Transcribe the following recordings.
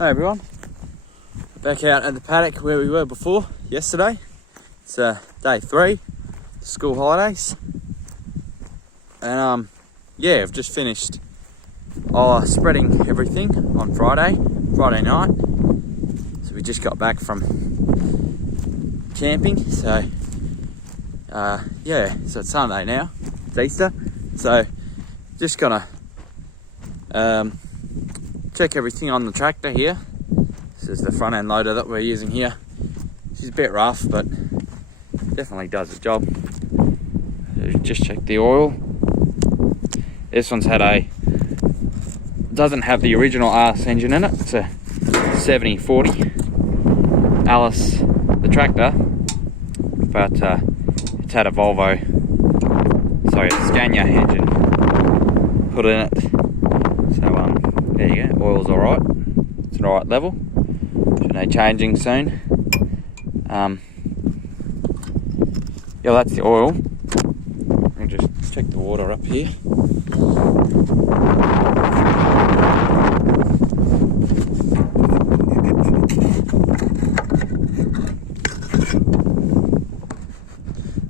Hey everyone, back out at the paddock where we were before, yesterday. It's day 3, school holidays. And yeah, I've just finished spreading everything on Friday night. So we just got back from camping, so yeah, so it's Sunday now, it's Easter. So just gonna check everything on the tractor here. This is the front end loader that we're using here. She's a bit rough, but definitely does the job. Just check the oil. This one's doesn't have the original Alice engine in it. It's a 7040 Alice, the tractor, but it's had a Scania engine put in it. So there you go, oil's alright. It's an alright level. Should need changing soon. Yeah, that's the oil. I'll just check the water up here.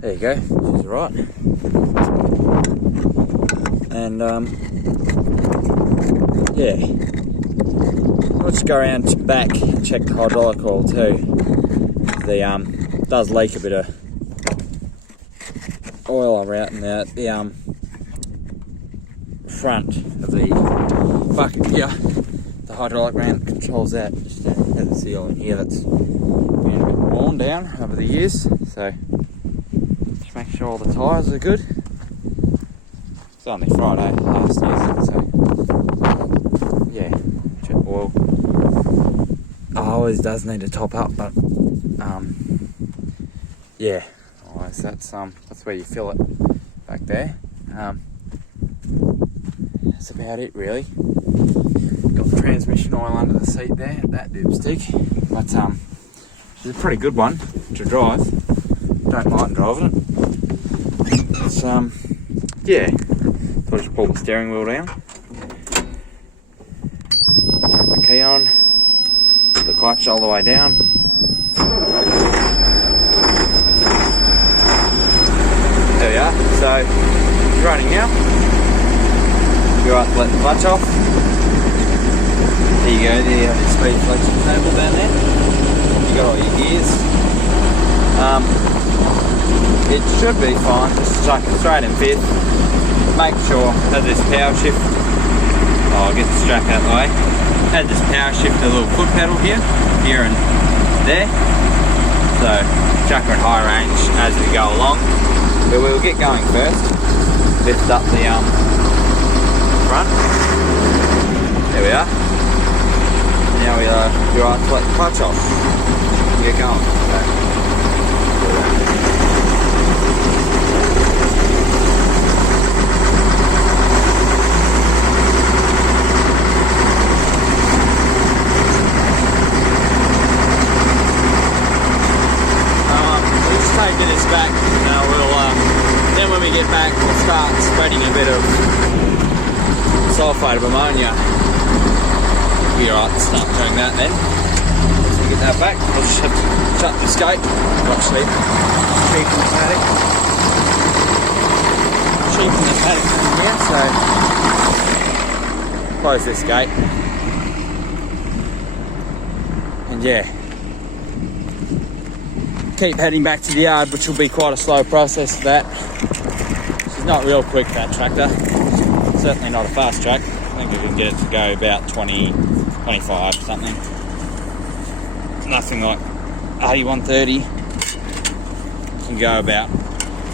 There you go, she's alright. And yeah, I'll just go around back and check the hydraulic oil too. It does leak a bit of oil around in the front of the bucket here. The hydraulic ram controls that. Just has a seal in here that's been a bit worn down over the years. So just make sure all the tyres are good. It's only Friday last year, so yeah, check oil. Always does need to top up, but yeah, always that's where you fill it back there. That's about it really. Got the transmission oil under the seat there, that dipstick. But it's a pretty good one to drive. Don't mind driving it. It's yeah. So I'll just pull the steering wheel down. Check the key on. Put the clutch all the way down. There we are. So it's running now. You're right to let the clutch off. There you go, there you have your speed flexion table down there. You got all your gears. It should be fine, just chuck it straight in fifth. Make sure it has this power shift. Oh, I'll get the strap out of the way. It has this power shift, a little foot pedal here and there. So chuck her at high range as we go along. But we'll get going first. Lift up the front. There we are. Now you're right to let the clutch off. Get going. Taking this back, then when we get back we'll start spreading a bit of sulphate of ammonia. Be alright to start doing that then. So we get that back, we'll just have to shut this gate. Actually, cheapen the paddock. Cheapen the paddock from here, so close this gate. And yeah, keep heading back to the yard, which will be quite a slow process for that. She's not real quick, that tractor. Certainly not a fast track. I think we can get it to go about 20, 25 something. Nothing like 80, 130. Can go about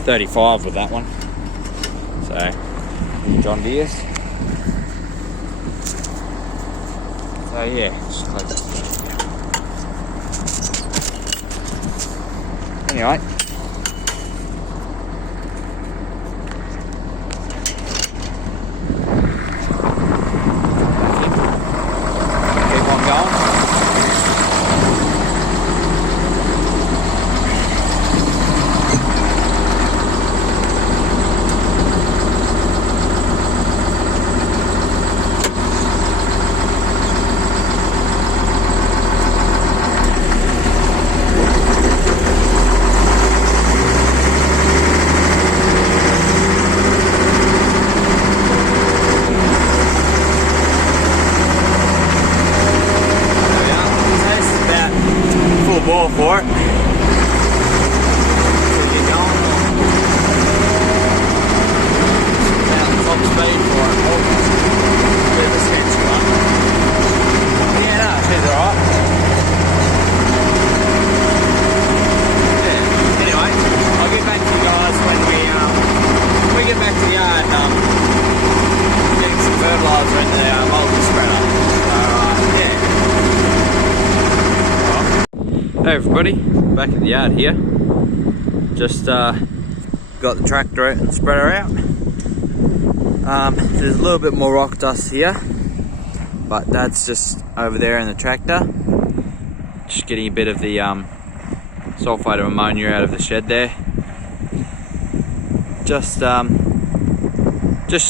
35 with that one. So, John Deere's. So yeah, just close that. Anyway, keep on going. more for it. We'll get going. About the top speed for it. Oh, bit of a sketchy one. Yeah, no, she's alright. Yeah. Anyway, I'll get back to you guys when we get back to the yard. Getting some fertiliser in the multi-spreader. Hey everybody, back at the yard here. Just got the tractor out and spreader out. There's a little bit more rock dust here, but that's just over there in the tractor. Just getting a bit of the sulfate of ammonia out of the shed there. Just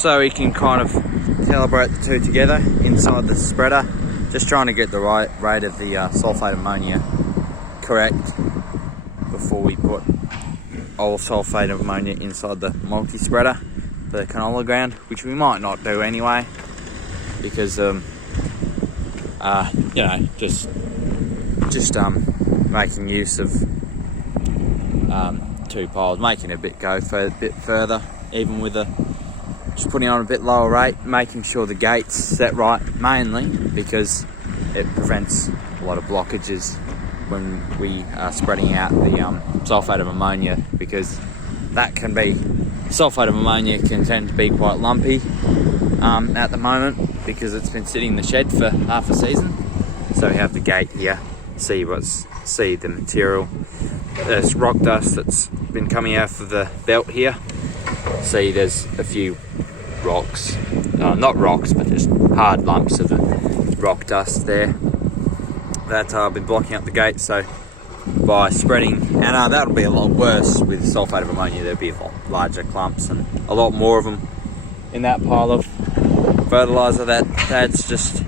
so we can kind of calibrate the two together inside the spreader. Just trying to get the right rate of the sulfate ammonia correct before we put all sulfate of ammonia inside the multi-spreader, the canola ground, which we might not do anyway, because you know, just making use of two piles, making it go a bit further, even with just putting on a bit lower rate, making sure the gate's set right, mainly because it prevents a lot of blockages when we are spreading out the sulfate of ammonia, because sulfate of ammonia can tend to be quite lumpy at the moment, because it's been sitting in the shed for half a season. So we have the gate here, see the material. There's rock dust that's been coming out of the belt here. See, there's a few rocks, not rocks, but just hard lumps of the rock dust there that have been blocking up the gate. So by spreading, and that'll be a lot worse with sulfate of ammonia. There'll be a lot larger clumps and a lot more of them in that pile of fertilizer that Dad's just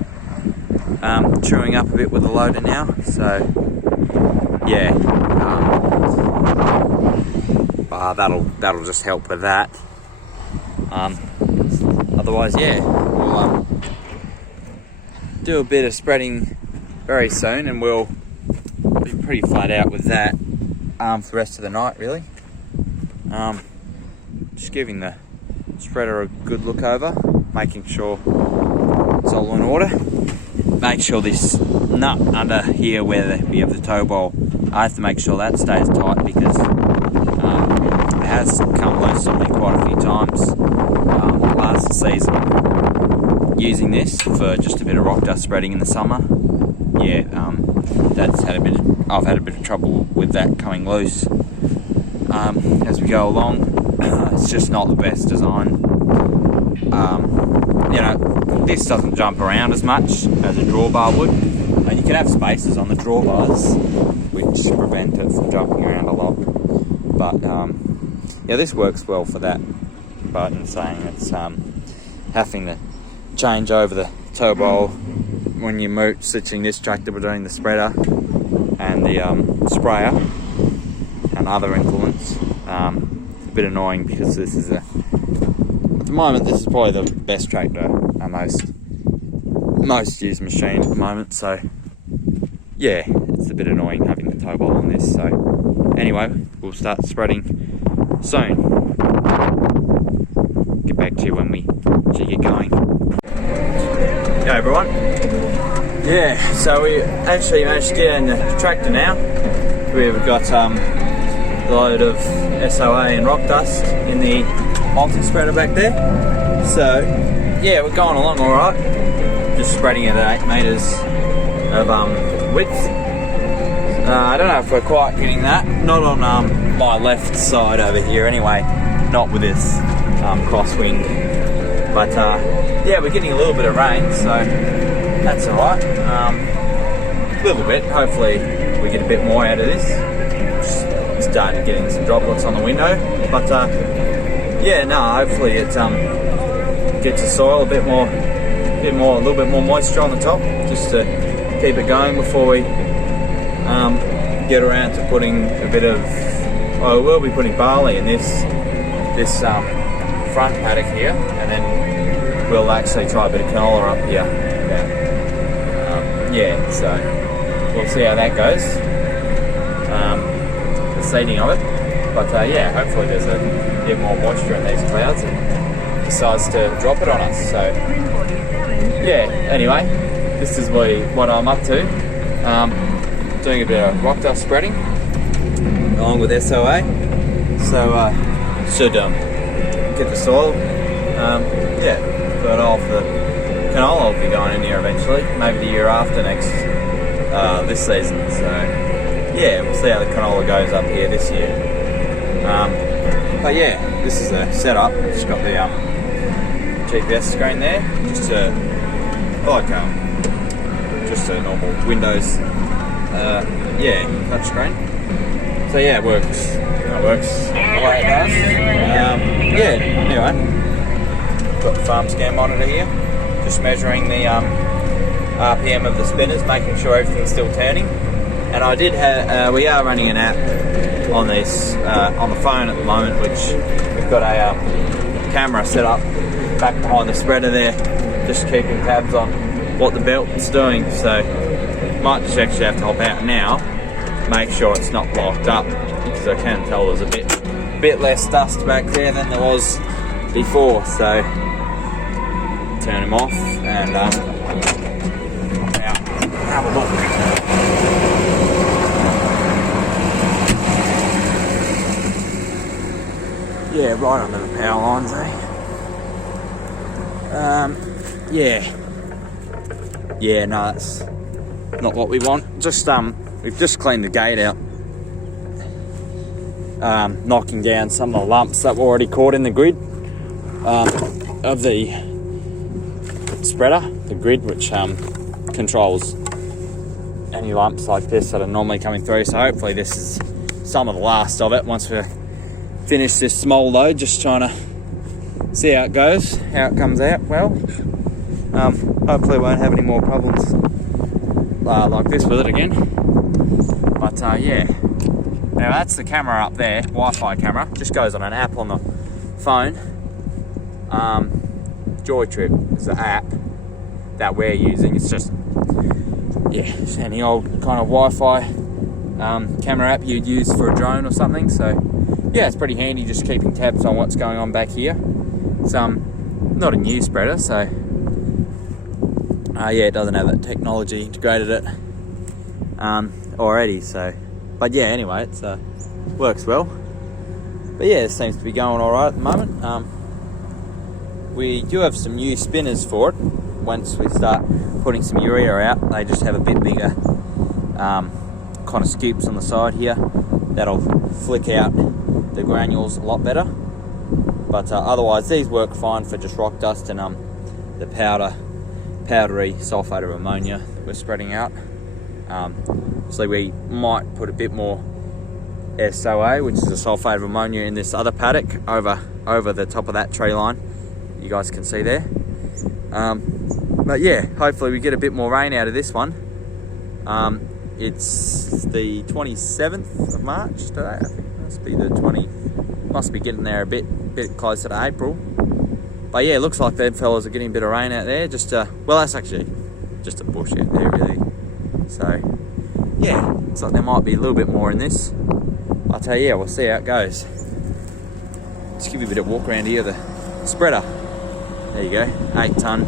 chewing up a bit with the loader now. So yeah, that'll just help with that. Otherwise, yeah, we'll do a bit of spreading very soon, and we'll be pretty flat out with that for the rest of the night, really. Just giving the spreader a good look over, making sure it's all in order. Make sure this nut under here where we have the tow ball, I have to make sure that stays tight, because it has come loose on me quite a few times last season using this for just a bit of rock dust spreading in the summer. Yeah, I've had a bit of trouble with that coming loose as we go along. It's just not the best design. You know, this doesn't jump around as much as a drawbar would, and you can have spaces on the drawbars which prevent it from jumping around a lot. But yeah, this works well for that. But in saying, it's having to change over the tow bowl when you're switching this tractor between the spreader and the sprayer and other implements. A bit annoying, because this is at the moment, this is probably the best tractor and most used machine at the moment. So yeah, it's a bit annoying having the tow bowl on this. So anyway, we'll start spreading soon. Get back to you when we actually get going. Hey everyone. Yeah, so we actually managed to get in the tractor now. We've got a load of SOA and rock dust in the multi-spreader back there. So yeah, we're going along alright. Just spreading it at 8 metres of width. I don't know if we're quite getting that. Not on my left side over here anyway. Not with this crosswind. But yeah, we're getting a little bit of rain, so that's alright. A little bit. Hopefully we get a bit more out of this. Just started getting some droplets on the window. But yeah, no, hopefully it gets the soil a little bit more moisture on the top, just to keep it going before we get around to putting a bit of. Well, we'll be putting barley in this front paddock here, and then we'll actually try a bit of canola up here. Yeah, so we'll see how that goes. the seeding of it. But yeah, hopefully there's a bit more moisture in these clouds and decides to drop it on us. So yeah, anyway, this is what I'm up to. Doing a bit of rock dust spreading along with SOA. So should get the soil. Yeah, fertile for the canola will be going in here eventually, maybe the year after next, this season. So yeah, we'll see how the canola goes up here this year. But yeah, this is the setup. Just got the GPS screen there, just a normal Windows, yeah, touch screen. So yeah, it works. It works the way it does. Yeah, anyway, got the farm scan monitor here, just measuring the RPM of the spinners, making sure everything's still turning. And I did have, we are running an app on this, on the phone at the moment, which we've got a camera set up back behind the spreader there, just keeping tabs on what the belt's doing. So might just actually have to hop out now, make sure it's not blocked up, because I can tell there's a bit less dust back there than there was before. So turn him off and hop out, have a look. Yeah, right under the power lines, eh? Yeah, no, that's not what we want. Just we've just cleaned the gate out, knocking down some of the lumps that were already caught in the grid of the spreader, the grid which controls any lumps like this that are normally coming through. So hopefully this is some of the last of it once we finish this small load. Just trying to see how it goes, how it comes out. Well, hopefully won't have any more problems like this with it again. But yeah, now that's the camera up there, Wi-Fi camera, just goes on an app on the phone. Joy Trip is the app that we're using. It's just, yeah, it's any old kind of Wi-Fi camera app you'd use for a drone or something. So yeah, it's pretty handy just keeping tabs on what's going on back here. It's not a new spreader, so yeah, it doesn't have that technology integrated it already. So, but yeah, anyway, it's works well. But yeah, it seems to be going all right at the moment. We do have some new spinners for it. Once we start putting some urea out, they just have a bit bigger kind of scoops on the side here that'll flick out the granules a lot better. But otherwise these work fine for just rock dust and the powdery sulfate of ammonia that we're spreading out. So we might put a bit more SOA, which is a sulfate of ammonia, in this other paddock over the top of that tree line you guys can see there. But yeah, hopefully we get a bit more rain out of this one. It's the 27th of March today. I think it must be the 20. Must be getting there a bit closer to April. But yeah, it looks like them fellas are getting a bit of rain out there. Just well, that's actually just a bush out there, really. So yeah, looks like there might be a little bit more in this. But yeah, we'll see how it goes. Just give you a bit of walk around here. The spreader. There you go, 8 ton,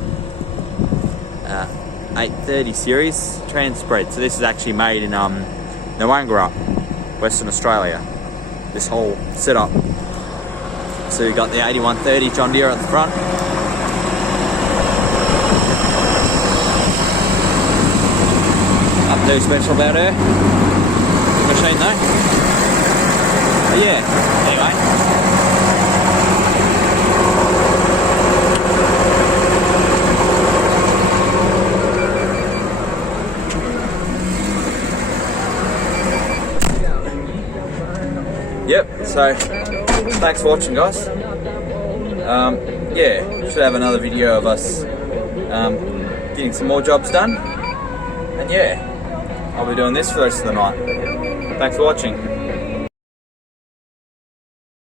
830 series trans spread. So this is actually made in Nowangarup, Western Australia. This whole setup. So you've got the 8130 John Deere at the front. Nothing too special about her. Good machine though. But yeah, anyway. Yep, so thanks for watching, guys. Yeah, should have another video of us getting some more jobs done. And yeah, I'll be doing this for the rest of the night. Thanks for watching.